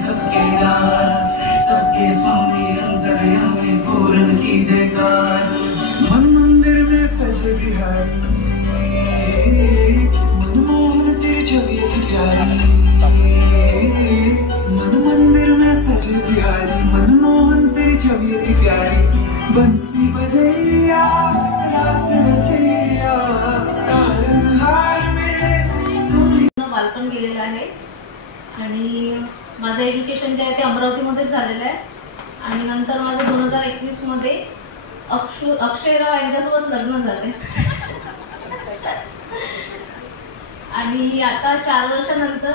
सबके राज, सबके स्वामी अंतर्यामी पूर्ण की जयकार। मन मंदिर में सजे बिहारी, मनमोहन तेरी छवि की प्यारी। मन मंदिर में सजे बिहारी, मनमोहन तेरी छवि की प्यारी। बंसी बजैया रास रचैया तारनहार में बालपण गेलेलं आहे आणि माझं एज्युकेशन जे आहे ते अमरावतीमध्येच झालेलं आहे आणि नंतर माझं 2021 मध्ये अक्षयराव यांच्यासोबत लग्न झाले आणि आता 4 वर्षानंतर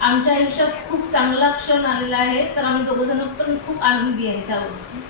आमच्या आयुष्यात खूप चांगला क्षण आलेला आहे। तर आम्ही दोघंजण पण खूप आनंदी आहे त्यावर।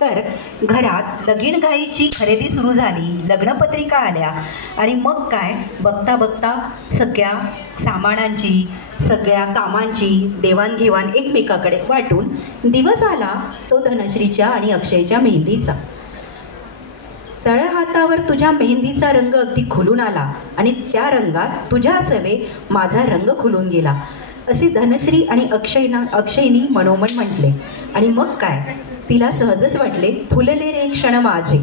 तर घरात लगीनघाईची खरेदी सुरू झाली, लग्नपत्रिका आल्या आणि मग काय बघता बघता सगळ्या सामानांची, सगळ्या कामांची देवाणघेवाण एकमेकाकडे वाटून दिवस आला तो धनश्रीच्या आणि अक्षयच्या मेहंदीचा। तळ्या हातावर तुझ्या मेहंदीचा रंग अगदी खुलून आला आणि त्या रंगात तुझ्या सवे माझा रंग खुलून गेला असे धनश्री आणि अक्षयनी मनोमन म्हटले आणि मग काय तिला सहजच वाटले फुलले रे क्षण माझे।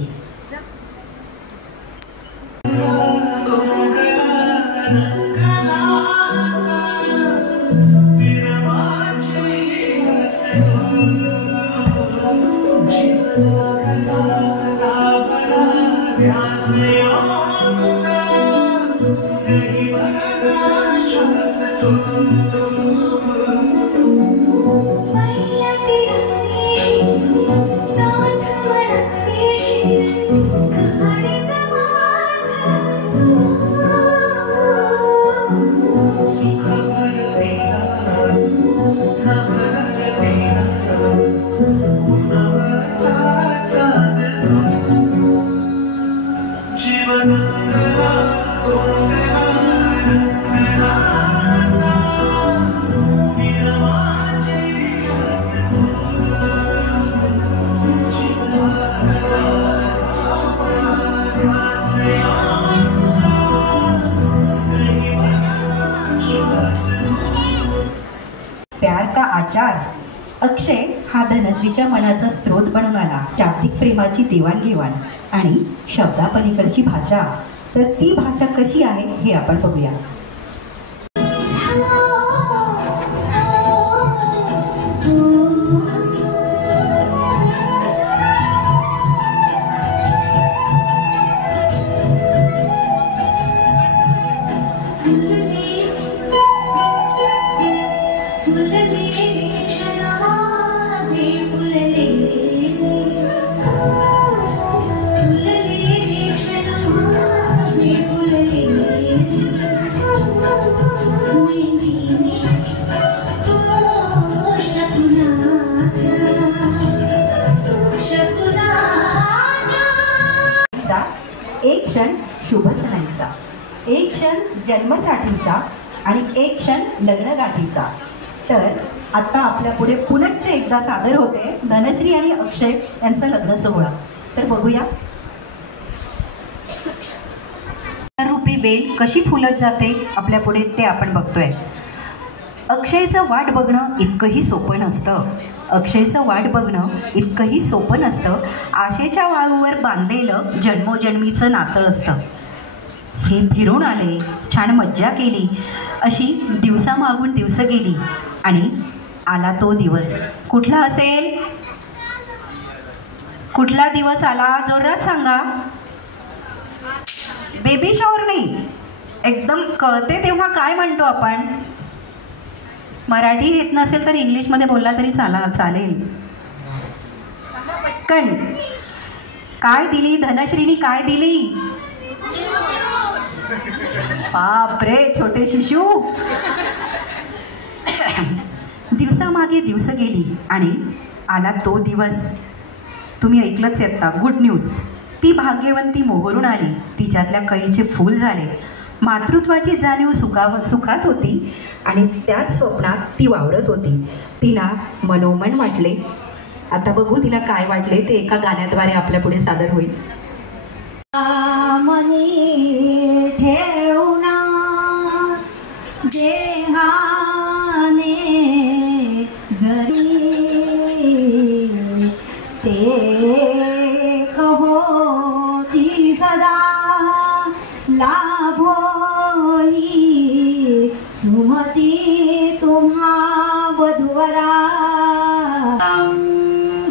प्यार का आचार। अक्षय हा धनश्रीच्या मनाचा स्रोत बनून आला। जागतिक प्रेमाची देवाणघेवाण आणि शब्दापलीकडची भाषा। तर ती भाषा कशी आहे हे आपण बघूया। एक क्षण शुभ सणांचा, एक क्षण जन्मसाठीचा आणि एक क्षण लग्नगाठीचा। तर आता आपल्या पुढे पुनश्च एकदा सादर होते धनश्री आणि अक्षय यांचा लग्न सोहळा। तर बघूया रूपी वेल कशी फुलत जाते आपल्या पुढे ते आपण बघतोय। अक्षयचं वाट बघणं इतकंही सोपं नसतं, अक्षयचं वाट बघणं इतकंही सोपं नसतं। आशेच्या वाळूवर बांधलेलं जन्मोजन्मीचं नातं असतं। हे फिरून आले, छान मज्जा केली, अशी दिवसामागून दिवस गेली आणि आला तो दिवस। कुठला असेल? कुठला दिवस आला? जोरात सांगा। बेबी शॉवर नाही, एकदम कळते तेव्हा काय म्हणतो आपण? मराठी येत नसेल तर इंग्लिशमध्ये बोलला तरी चालेल. पटकन. काय दिली धनश्रीनी, काय दिली? बापरे, छोटे शिशू. दिवसामागे दिवस गेली आणि आला तो दिवस. तुम्ही ऐकलंच आता, गुड न्यूज. ती भाग्यवंती मोहरून आली, तिच्यातल्या कळीचे फूल झाले. मातृत्वाची जाणीव सुखात होती आणि त्याच स्वप्नात ती वावरत होती. तिला मनोमन वाटले. आता बघू तिला काय वाटले ते एका गाण्याद्वारे आपल्या पुढे सादर होईल. मनी ठेवना देहाने जरी ते कहो ती सदा लाभो ही सुमती तुम्हा वधूवरा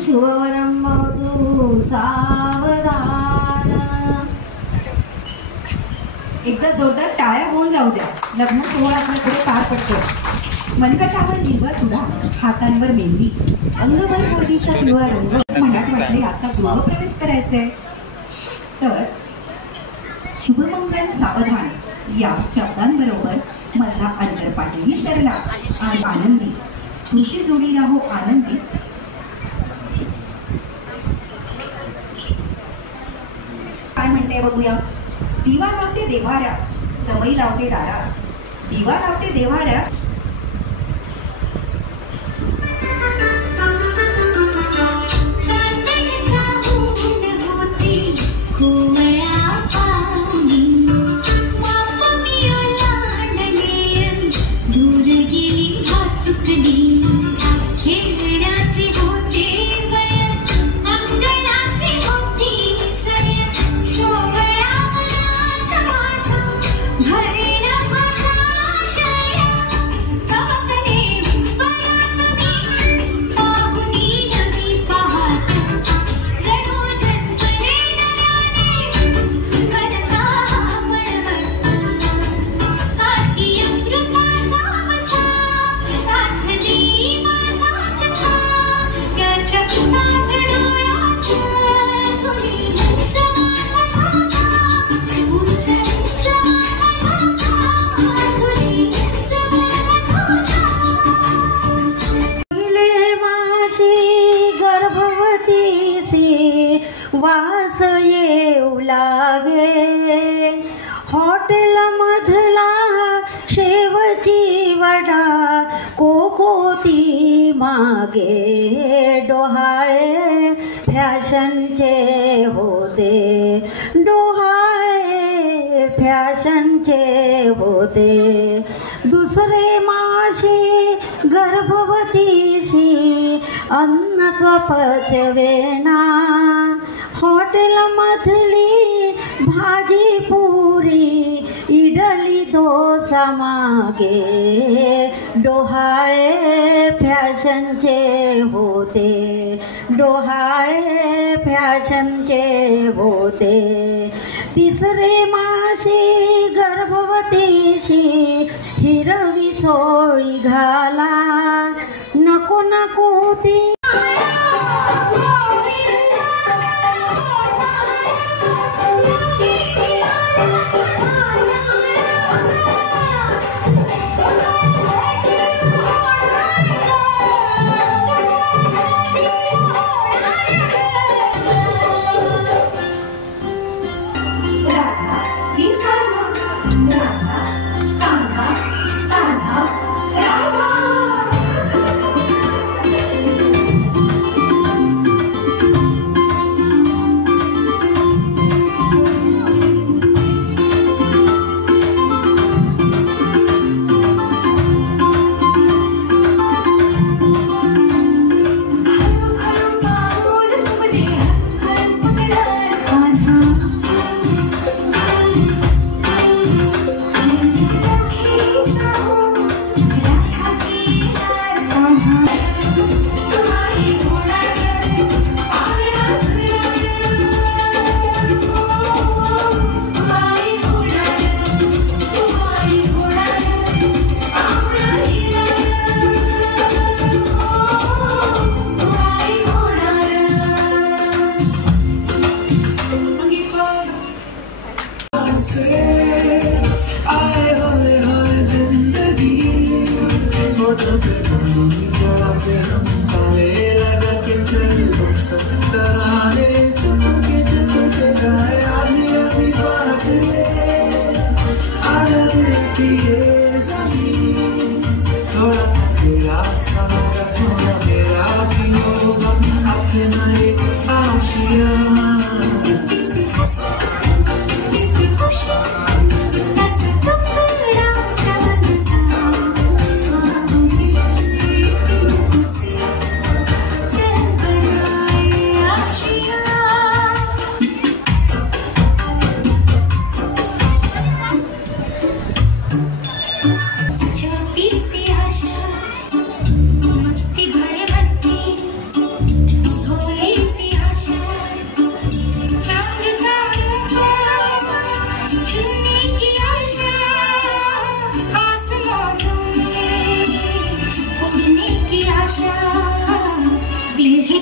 शुभवरम मधु सावधान. एकदा जोरदार टाळ्या होऊन जाऊ द्या. लग्न सोहळा आपल्या पुढे पार पडतो. मनगटावर निवा तुला, हातांवर मेहंदी, अंगभर बोलीचा पिवळा रंग. मनात वाटले आता गृहप्रवेश करायचे. तर शुभमंगल सावधान या शब्दांबरोबर मधला अंतरपाठही सरला आणि आनंदी तुझी जोडी राहो आनंदी. काय म्हणते बघूया. दिवा लावते देवाऱ्या, सवई लावते दारात. दिवा लावते देवाऱ्या, वास येऊ लागे हॉटेल मधला शेवची वडा कोकोती मागे. डोहाळे फॅशनचे होते, डोहाळे फॅशनचे होते. दुसरे माशी गर्भवतीशी अन्नच पचवेना. हॉटेलमधली भाजी पुरी इडली डोसा मागे. डोहाळे फॅशनचे होते, डोहाळे फॅशनचे होते. तिसरे माशी गर्भवतीशी हिरवी चोळी घाला नको नको ती. राधा, कान्हा, कान्हा, राधा. तेरा साथ थोड़ा मेरा भी होगा अपना एक आशिया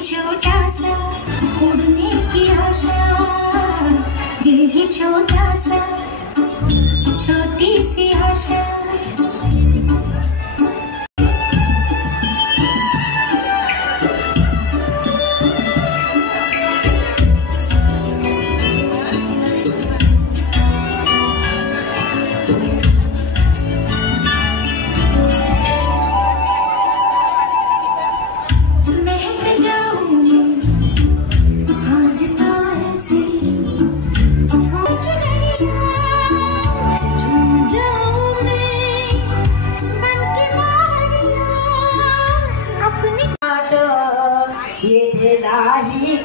छोटा सा उड़ने की आशा दिल ही छोटा सा छोटी सी आशा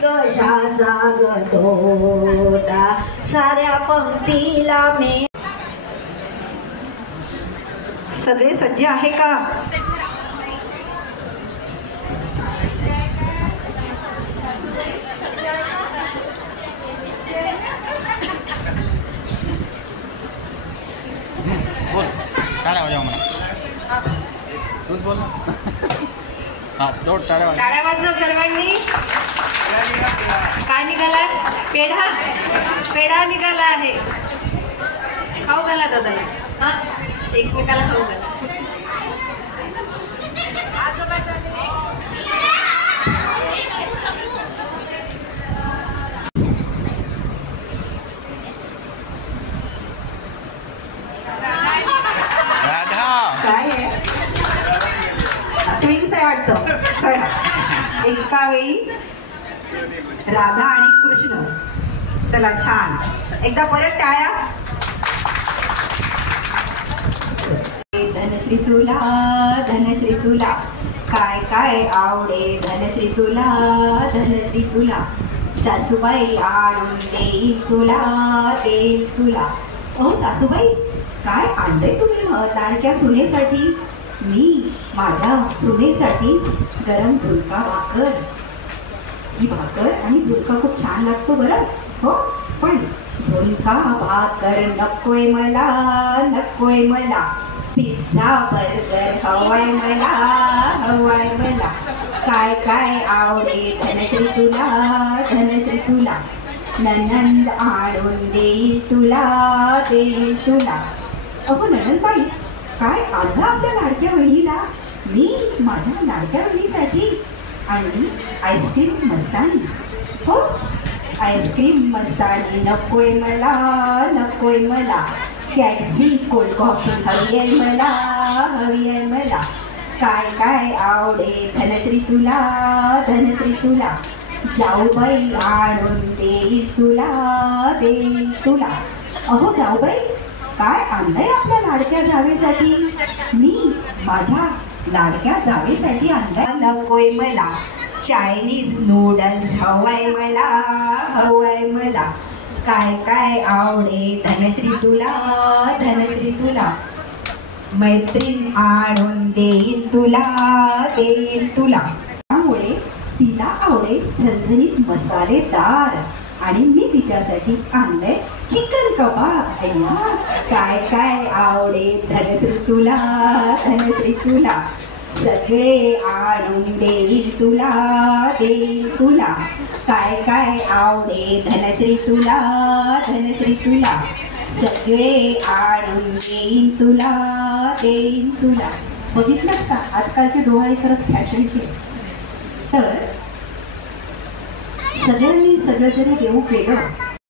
कशाचा गतोटा साऱ्या पंक्तीला मे सगळे सज्ज आहे का? बोल टाळ्या वाजवा म्हणा तूच बोल ना हा तो टाळ्या वाजवा सर्वांनी. काय निघाला? पेढा. पेढा निघाला आहे. खाऊ घाला दादाला. हा एकमेकाला खाऊ घाला. काय आहे? ट्विन्स आहे वाटतं. एका वेळी राधा आणि कृष्ण. चला छान. एकदा परत टाळ्या. धनश्री तुला धनश्री तुला काय काय आवडे धनश्री तुला धनश्री तुला सासूबाई आणून देईल तुला देईल तुला. ओ सासूबाई काय आणलंय तुम्ही लाडक्या सुनेसाठी? मी माझ्या सुनेसाठी गरम झुणका भाकर. ही भाकर आणि झुणका खूप छान लागतो बरं. हो पण झुणका भाकर नकोय मला नकोय मला. पिझ्झा बर्गर हवाय मला हवाय मला. काय काय आवडे धनश्री तुला धनश्री तुला ननंद आणून देईल तुला देईल तुला. अहो ननंदबाई काय आणलं आपल्या लाडक्या बहिणीला? मी माझ्या लाडक्या बहिणीसाठी आणि आईस्क्रीम मस्तानी. हो आईस्क्रीम मस्तानी नकोय मला नकोय मला. कॅडची कोल्ड कॉफी हवी आहे मला हवी आहे मला. काय काय आवडे धनश्री तुला धनश्री तुला जाऊबाई आणून देईल तुला देईल तुला. अहो जाऊबाई काय आणलंय आपल्या लाडक्या जावेसाठी? मी माझ्या लाडक्या जावेसाठी आणलंय. नकोय मला चायनीज नूडल्स हवाय मला हवाय मला. काय काय आवडे धनश्री तुला धनश्री तुला मैत्रीण आणून देईल तुला देईल तुला. त्यामुळे तिला आवडे झणझणीत मसालेदार आणि मी तिच्यासाठी आणलंय चिकन कबाब. अय्या काय काय आवडे धनश्री तुला धनश्री तुला सगळे आणून देईल तुला देईल तुला. काय काय आवडे धनश्री तुला धनश्री तुला सगळे आणून देईल तुला देईल तुला. बघितलं का आजकालचे डोहाळे खरंच फॅशनचे. तर सगळ्यांनी सगळं जरी देऊ केलं